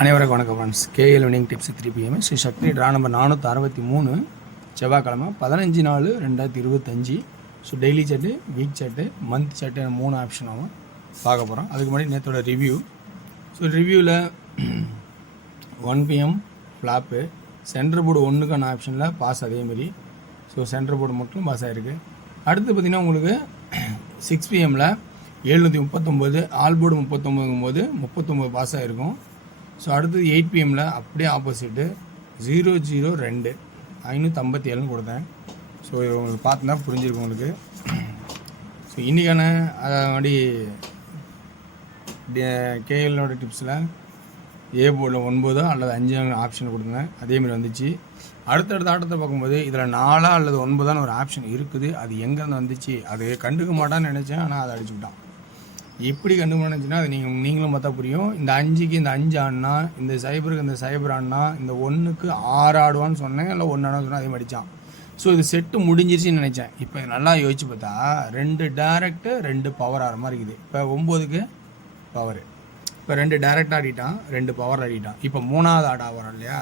அனைவருக்கும் வணக்கம் friends. KL winning tips 3 PM Sri Sakthi draw number 463 செவ்வாய்க்கிழமை 15/4/2025. So daily chart, week chart, month chart 3 option நம்ம பார்க்க போகிறோம். அதுக்கு முன்னாடி நேற்றோட ரிவ்யூ. ஸோ ரிவ்யூவில் 1 PM ஃப்ளாப்பு, சென்டர் போர்டு 1க்கான ஆப்ஷனில் பாஸ் அதேமாரி. ஸோ சென்டர் போர்டு மட்டும் பாஸ் ஆகிருக்கு. அடுத்து பார்த்திங்கன்னா உங்களுக்கு 6 PMல் 739 ஆல் போர்டு 39 39 பாஸ் ஆகிருக்கும். ஸோ அடுத்தது 8 PMல் அப்படியே ஆப்போசிட்டு 002 557 கொடுத்தேன். ஸோ உங்களுக்கு பார்த்துனா புரிஞ்சிருக்கும் உங்களுக்கு. ஸோ இன்றைக்கான மாதிரி கேஎல்னோட டிப்ஸில் ஏ போர்டில் 9 அல்லது 5 ஆப்ஷன் கொடுத்தேன். அதேமாதிரி வந்துச்சு. அடுத்தடுத்த ஆட்டத்தை பார்க்கும்போது இதில் 4 அல்லது 9 ஒரு ஆப்ஷன் இருக்குது. அது எங்கேருந்து வந்துச்சு, அது கண்டுக்க மாட்டான்னு நினச்சேன். ஆனால் அதை அடிச்சுக்கிட்டான். எப்படி கண்டுபிடிச்சுன்னா அது நீங்களும் பார்த்தா புரியும். இந்த 5க்கு இந்த 5 ஆடினா, இந்த சைபருக்கு இந்த சைபர் ஆடினா, இந்த 1க்கு 6 ஆடுவான்னு சொன்னேன். இல்லை 1 ஆடுவான்னு சொன்னால் அதே அடித்தான். ஸோ இது செட்டு முடிஞ்சிருச்சுன்னு நினச்சேன். இப்போ நல்லா யோசிச்சு பார்த்தா 2 டேரக்ட்டு 2 பவர் ஆகிற மாதிரி இருக்குது. இப்போ 9க்கு பவர், இப்போ 2 டேரக்ட் ஆடிட்டான், 2 பவர் ஆடிட்டான். இப்போ 3வது ஆட வரோம் இல்லையா.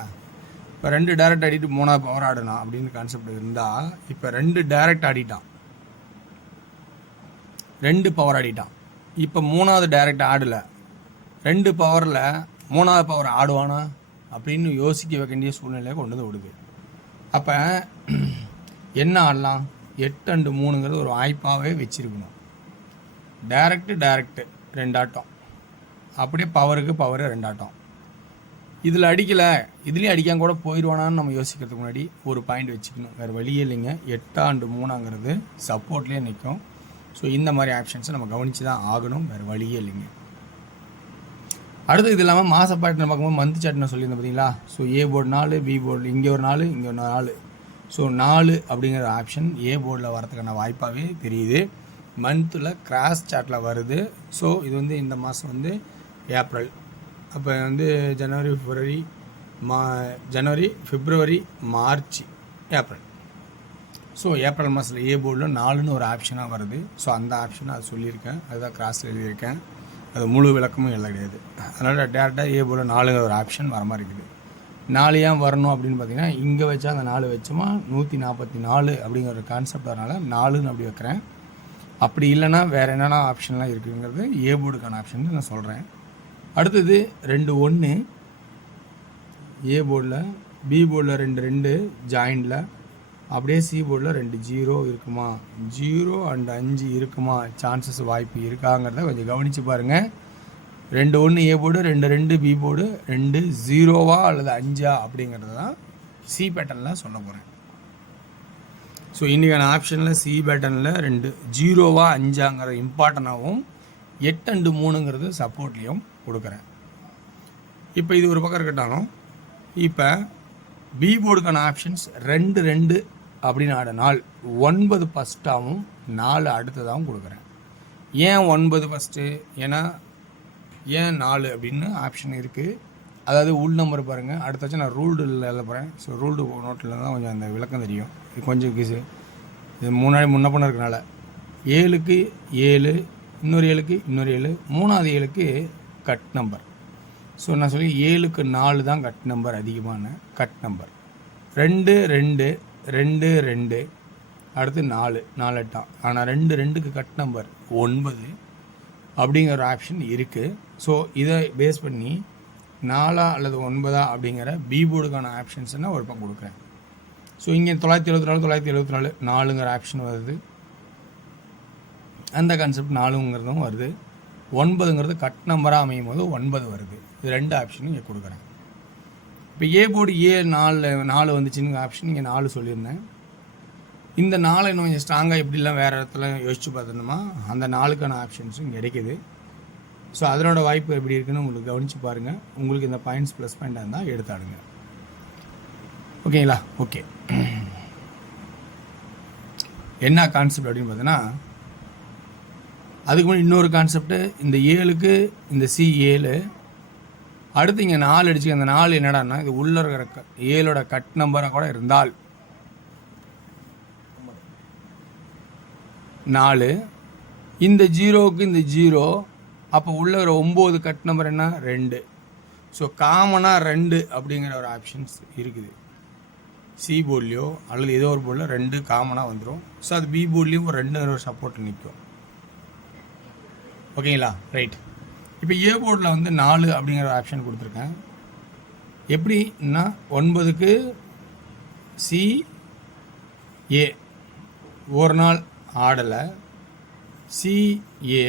இப்போ 2 டேரக்ட் ஆடிட்டு 3வது பவர் ஆடணும் அப்படின்னு கான்செப்ட் இருந்தால், இப்போ 2 டேரக்ட் ஆடிட்டான், 2 பவர் ஆடிட்டான். இப்போ 3வது டைரக்ட் ஆடலை, 2 பவரில் 3வது பவர் ஆடுவானா அப்படின்னு யோசிக்க வேண்டிய சூழ்நிலையை கொண்டு வந்து விடுது. அப்போ என்ன ஆடலாம், 8-3ங்கிறது ஒரு வாய்ப்பாகவே வச்சுருக்கணும். டைரக்டு 2 ஆட்டம், அப்படியே பவருக்கு பவர் 2 ஆட்டம். இதில் அடிக்கலை, இதுலேயும் அடிக்காம கூட போயிடுவானான்னு நம்ம யோசிக்கிறதுக்கு முன்னாடி ஒரு பாயிண்ட் வச்சுக்கணும். வேறு வழியே இல்லைங்க. 8-3ங்கிறது சப்போர்ட்லேயே நிற்கும். ஸோ இந்த மாதிரி ஆப்ஷன்ஸை நம்ம கவனித்து தான் ஆகணும், வேறு வழியே இல்லைங்க. அடுத்து இது இல்லாமல் மாத பேட்டர்ன் பார்க்கும்போது மந்த் சார்ட்னு சொல்லியிருந்தேன் பார்த்தீங்களா. So A board 4, B board இங்கே ஒரு 4, இங்கே ஒரு 4. ஸோ 4 அப்படிங்கிற ஆப்ஷன் ஏ போர்டில் வரதுக்கான வாய்ப்பாகவே தெரியுது. மந்தில் கிராஸ் சார்ட்டில் வருது. ஸோ இது வந்து இந்த மாதம் ஏப்ரல், அப்போ ஜனவரி, பிப்ரவரி, மார்ச், ஏப்ரல். ஸோ ஏப்ரல் மாதத்தில் ஏ போர்டில் 4ன்னு ஒரு ஆப்ஷனாக வருது. ஸோ அந்த ஆப்ஷனை அது சொல்லியிருக்கேன், அதுதான் கிராஸில் எழுதியிருக்கேன். அது முழு விளக்கமும் எழுத கிடையாது. அதனால் டேரெக்டாக ஏ போர்டில் 4ங்கிற ஒரு ஆப்ஷன் வர மாதிரி இருக்குது. 4 ஏன் வரணும் அப்படின்னு பார்த்தீங்கன்னா, இங்கே வச்சா அந்த 4 வச்சோமா 144 அப்படிங்கிற ஒரு கான்செப்ட் வரனால 4ன்னு அப்படி வைக்கிறேன். அப்படி இல்லைன்னா வேறு என்னென்ன ஆப்ஷன்லாம் இருக்குதுங்கிறது ஏ போர்டுக்கான ஆப்ஷன் நான் சொல்கிறேன். அடுத்தது 2-1 ஏ போர்டில், பி போர்டில் 2 ஜாயிண்டில், அப்படியே சி போர்டில் 2 0 இருக்குமா, 0 and 5 இருக்குமா, சான்சஸ் வாய்ப்பு இருக்காங்கிறத கொஞ்சம் கவனித்து பாருங்கள். 2-1 ஏ போர்டு, 2-2 பி போர்டு, 2 0வா அல்லது 5ஆ அப்படிங்கிறது தான் சி பேட்டர்னில் சொல்ல போகிறேன். ஸோ இன்றைக்கான ஆப்ஷனில் சி பேட்டர்னில் 2 0வா 5ஆங்கிற இம்பார்ட்டனாகவும் 8-3ங்கிறது சப்போர்ட்லேயும் கொடுக்குறேன். இப்போ இது ஒரு பக்கம் இருக்கட்டாலும், இப்போ பி போர்டுக்கான ஆப்ஷன்ஸ் 2-2 அப்படின்னு ஆடினால் 9 ஃபஸ்ட்டாகவும் 4 அடுத்ததாகவும் கொடுக்குறேன். ஏன் 9 ஃபஸ்ட்டு, ஏன் 4 அப்படின்னு ஆப்ஷன் இருக்குது. அதாவது உள் நம்பர் பாருங்கள். அடுத்தாச்சும் நான் ரூல்டு எழுத போகிறேன். ஸோ ரூல்டு நோட்டில் தான் கொஞ்சம் அந்த விளக்கம் தெரியும். இது கொஞ்சம் இது முன்ன பண்ண இருக்கனால 7க்கு 7, இன்னொரு 7க்கு இன்னொரு 7, 3வது 7க்கு கட் நம்பர். ஸோ நான் சொல்லி 7க்கு 4 தான் கட் நம்பர், அதிகமான கட் நம்பர். 2-2 2-2 அடுத்து 4 8. ஆனால் 2-2க்கு கட் நம்பர் 9 அப்படிங்கிற ஆப்ஷன் இருக்குது. ஸோ இதை பேஸ் பண்ணி 4 அல்லது 9 அப்படிங்கிற பி போர்டுக்கான ஆப்ஷன்ஸ்னால் ஒரு பக்கம் கொடுக்குறேன். ஸோ இங்கே 974 4ங்கிற ஆப்ஷன் வருது. அந்த கான்செப்ட் 4ங்கிறதும் வருது. 9ங்கிறது கட் நம்பராக அமையும் போது 9 வருது. இது 2 ஆப்ஷனும் இங்கே கொடுக்குறேன். இப்போ ஏ போர்டு 4 வந்துச்சுன்னு ஆப்ஷன் இங்கே 4 சொல்லியிருந்தேன். இந்த 4 இன்னும் கொஞ்சம் ஸ்ட்ராங்காக எப்படிலாம் வேறு இடத்துல யோசிச்சு பார்த்துருந்தோமா, அந்த 4க்கான ஆப்ஷன்ஸும் இங்கே கிடைக்குது. ஸோ அதனோட வாய்ப்பு எப்படி இருக்குன்னு உங்களுக்கு கவனித்து பாருங்கள். உங்களுக்கு இந்த பாயிண்ட்ஸ் ப்ளஸ் பாயிண்டாக இருந்தால் எடுத்தாடுங்க. ஓகேங்களா? ஓகே, என்ன கான்செப்ட் அப்படின்னு பார்த்தீங்கன்னா, அதுக்கு முன்னாடி இன்னொரு கான்செப்ட்டு. இந்த 7க்கு இந்த சி 7, அடுத்து இங்கே 4 அடிச்சு, அந்த 4 என்னடான்னா இது உள்ள இருக்கிற 7ஓட கட் நம்பராக கூட இருந்தால் 4, இந்த 0க்கு இந்த 0, அப்போ உள்ள ஒரு 9 கட் நம்பர் என்ன 2. ஸோ காமனாக 2 அப்படிங்கிற ஒரு ஆப்ஷன்ஸ் இருக்குது. சி போர்ட்லேயோ அல்லது ஏதோ ஒரு போர்டில் 2 காமனாக வந்துடும். ஸோ அது பி போர்ட்லேயும் ஒரு 2 ஒரு சப்போர்ட் நிற்கும். ஓகேங்களா? ரைட். இப்போ ஏ போர்டில் வந்து 4 அப்படிங்கிற ஆப்ஷன் கொடுத்துருக்கேன். எப்படின்னா 9க்கு சி ஏ ஒரு நாள் ஆடலை, சிஏ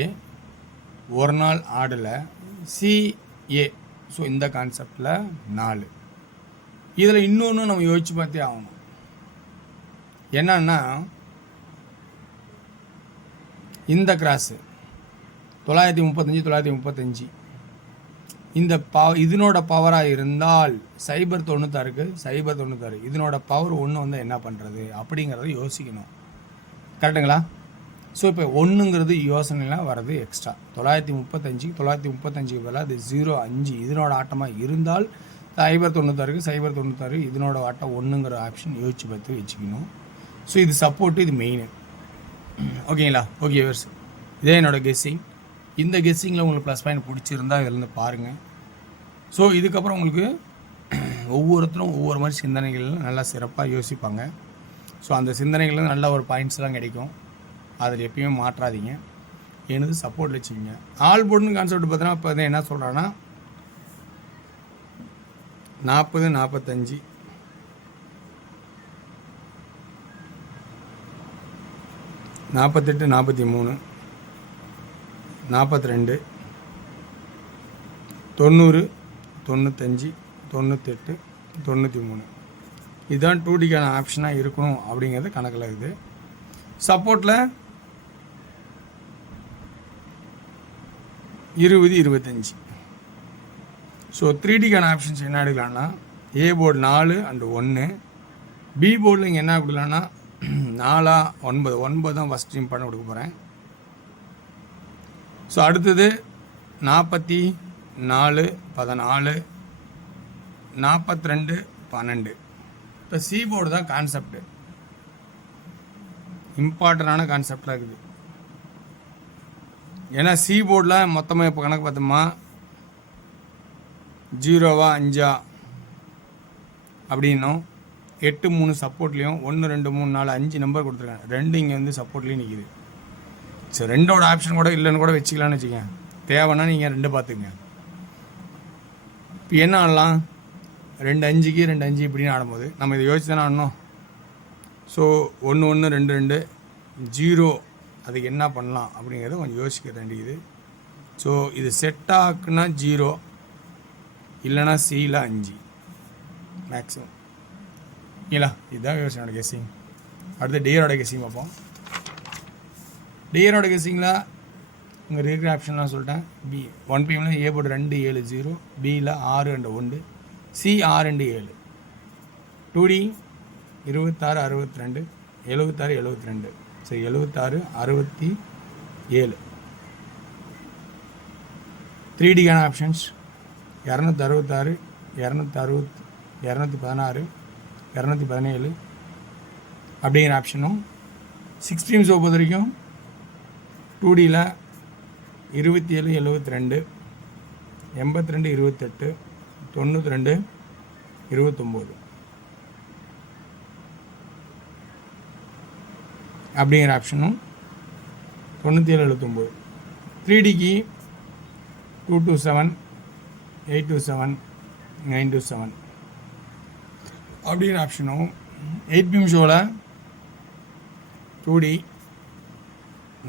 ஒரு நாள் ஆடலை, சிஏ. ஸோ இந்த கான்செப்டில் 4. இதில் இன்னொன்று நம்ம யோசிச்சு பார்த்தே ஆகணும். என்னன்னா இந்த கிராஸு 935 இந்த இதனோட பவராக இருந்தால் 096க்கு 096 இதனோட பவர் 1 வந்து என்ன பண்ணுறது அப்படிங்கிறத யோசிக்கணும். கரெக்டுங்களா? ஸோ இப்போ 1ங்கிறது யோசனைலாம் வர்றது எக்ஸ்ட்ரா. 935க்கு பதிலாக அது 05 இதனோட ஆட்டமாக இருந்தால் 096க்கு 096 இதனோட ஆட்டம் 1ங்கிற ஆப்ஷன் யோசிச்சு பார்த்து வச்சுக்கணும். ஸோ இது சப்போர்ட்டு, இது மெயின். ஓகேங்களா? ஓகே வர்ஸ், இதே என்னோடய கெஸ்ஸிங். இந்த கெஸ்ஸிங்கில் உங்களுக்கு ப்ளஸ் பாயிண்ட் பிடிச்சிருந்தா இதிலேருந்து பாருங்கள். ஸோ இதுக்கப்புறம் உங்களுக்கு ஒவ்வொருத்தரும் ஒவ்வொரு மாதிரி சிந்தனைகள்லாம் நல்லா சிறப்பாக யோசிப்பாங்க. ஸோ அந்த சிந்தனைகள் நல்ல ஒரு பாயிண்ட்ஸ்லாம் கிடைக்கும். அதில் எப்பயுமே மாற்றாதீங்க. எனது சப்போர்ட் வச்சுக்கிங்க. ஆல் போர்டுன்னு கான்செப்ட் பார்த்தீங்கன்னா இப்போ வந்து என்ன சொல்கிறான்னா 40 45 48 43 42 90 95 98 93 இதுதான் 2Dக்கான ஆப்ஷனாக இருக்கணும் அப்படிங்கிறது கணக்கில் இருக்குது. சப்போர்ட்டில் 20 25. ஸோ 3Dக்கான ஆப்ஷன்ஸ் என்ன எடுக்கலாம்னா ஏ போர்டு 4 அண்ட் 1. பி போர்டில் இங்கே என்ன கொடுக்கலான்னா 4 9 தான் ஃபஸ்ட் இம்பார்ட்டன் கொடுக்க போகிறேன். ஸோ அடுத்தது 44 14 42 12. இப்போ சி போர்டு தான் கான்செப்டு, இம்பார்ட்டண்டான கான்செப்டாக இருக்குது. ஏன்னா சி போர்டில் மொத்தமாக இப்போ கணக்கு பார்த்தோமா 0வா 5ஆ அப்படின்னும் 8 3 சப்போர்ட்லேயும் 1 2 3 4 5 நம்பர் கொடுத்துருக்காங்க. 2 இங்கே வந்து சப்போர்ட்லேயும் நிற்கிது. சரி, 2ஓட ஆப்ஷன் கூட இல்லைன்னு கூட வச்சுக்கலான்னு வச்சுக்கேன். தேவைன்னா நீங்கள் 2 பார்த்துக்குங்க. இப்போ என்ன ஆடலாம்? 2 5க்கு 2 5 இப்படின்னு ஆடும்போது நம்ம இதை யோசிச்சு தானே ஆடணும். ஸோ 1 1 2 2 0 அதுக்கு என்ன பண்ணலாம் அப்படிங்கிறத கொஞ்சம் யோசிக்க வேண்டியது. ஸோ இது செட் ஆக்குனா 0 இல்லைனா சியில் 5 மேக்ஸிமம். இல்லைங்களா? இதுதான் யோசனையோட கெஸ்ஸிங். அடுத்து டியரோட கெஸ்ஸிங் பார்ப்போம். டியரோட கெஸ்ஸிங்கில் உங்கள் இருக்கிற ஆப்ஷன்லாம் சொல்லிட்டேன். பி 1 PM ஏ போர்டு 2 7 0, பியில் 6 அண்ட் 1, சி 6 அண்ட் 7, 2D 26 62 76 72. சரி, 76 67. 3Dக்கான ஆப்ஷன்ஸ் 266 216 217 அப்படிங்கிற ஆப்ஷனும் 6 டீம்ஸ் பொறுத்த வரைக்கும் 2Dயில் 27 72 82 28 92 29 அப்படிங்கிற ஆப்ஷனும் 97 79. 3Dக்கு 227 827 927 அப்படிங்கிற ஆப்ஷனும் 8 PM ஷோவில் 2D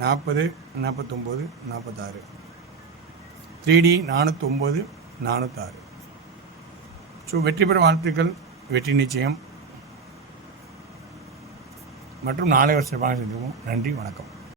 40 49 46, 3D 409 406. ஸோ வெற்றி பெற வாழ்த்துக்கள், வெற்றி நிச்சயம் மற்றும் நாளை வருஷம் செஞ்சுருவோம். நன்றி, வணக்கம்.